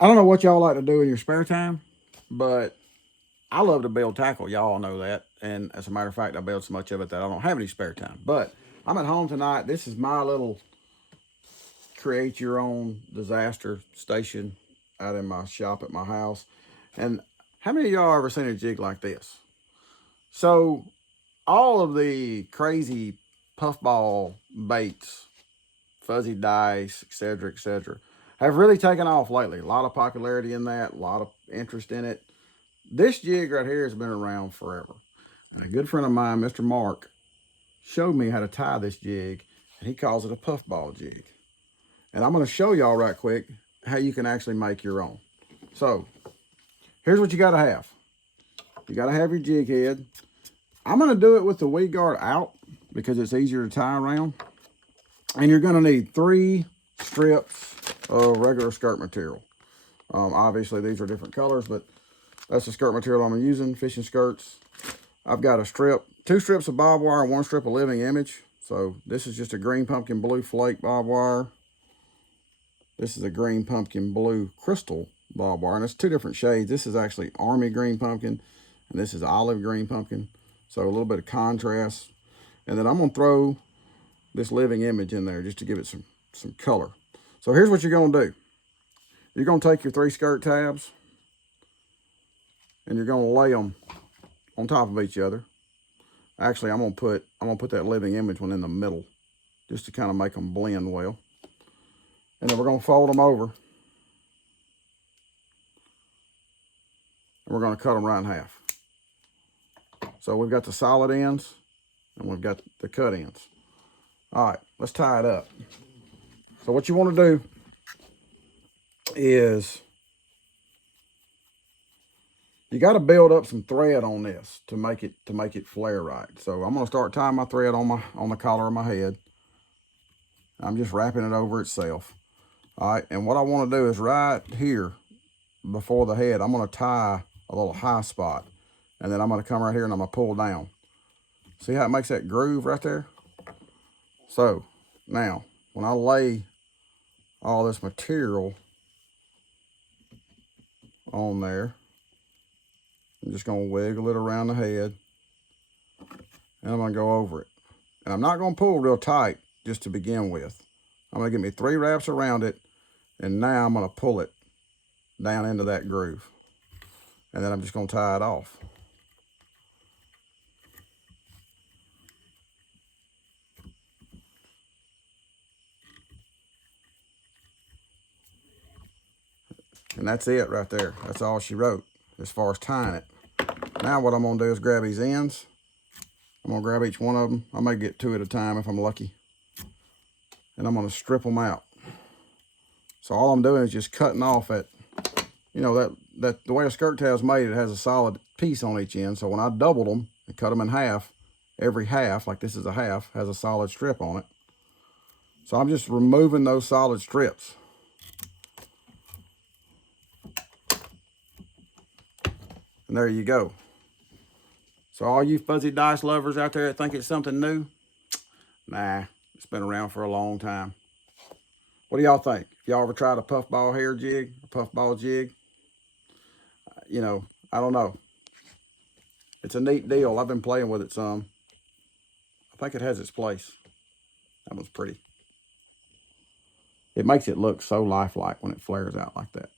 I don't know what y'all like to do in your spare time, but I love to build tackle. Y'all all know that. And as a matter of fact, I build so much of it that I don't have any spare time. But I'm at home tonight. This is my little create your own disaster station out in my shop at my house. And how many of y'all ever seen a jig like this? So all of the crazy puffball baits, fuzzy dice, etc., have really taken off lately. A lot of popularity in that, a lot of interest in it. This jig right here has been around forever. And a good friend of mine, Mr. Mark, showed me how to tie this jig, and he calls it a puffball jig. And I'm going to show y'all right quick how you can actually make your own. So here's what you got to have. You got to have your jig head. I'm going to do it with the weed guard out because it's easier to tie around. And you're going to need 3 strips of regular skirt material. Obviously, these are different colors, but that's the skirt material I'm using, fishing skirts. I've got a strip, 2 strips of barbed wire, 1 strip of living image. So this is just a green pumpkin blue flake barbed wire. This is a green pumpkin blue crystal barbed wire, and it's 2 different shades. This is actually army green pumpkin, and this is olive green pumpkin. So a little bit of contrast. And then I'm going to throw this living image in there just to give it some color. So here's what you're going to do. You're going to take your 3 skirt tabs and you're going to lay them on top of each other. Actually, I'm going to put that living image one in the middle just to kind of make them blend well. And then we're going to fold them over. And we're going to cut them right in half. So we've got the solid ends and we've got the cut ends. All right, let's tie it up. So what you want to do is you got to build up some thread on this to make it flare right. So I'm going to start tying my thread on the collar of my head. I'm just wrapping it over itself. All right, and what I want to do is right here before the head, I'm going to tie a little high spot, and then I'm going to come right here and I'm going to pull down. See how it makes that groove right there? So now, when I lay all this material on there, I'm just going to wiggle it around the head, and I'm going to go over it. And I'm not going to pull real tight just to begin with. I'm going to give me 3 wraps around it, and now I'm going to pull it down into that groove. And then I'm just going to tie it off. And that's it right there. That's all she wrote as far as tying it. Now what I'm going to do is grab these ends. I'm going to grab each one of them. I may get 2 at a time if I'm lucky. And I'm going to strip them out. So all I'm doing is just cutting off at, you know, that the way a skirt tail is made, it has a solid piece on each end. So when I doubled them and cut them in half, every half, like this is a half, has a solid strip on it. So I'm just removing those solid strips. And there you go. So all you fuzzy dice lovers out there that think it's something new, nah, it's been around for a long time. What do y'all think? If y'all ever tried a puffball hair jig, a puffball jig, you know, I don't know. It's a neat deal. I've been playing with it some. I think it has its place. That one's pretty. It makes it look so lifelike when it flares out like that.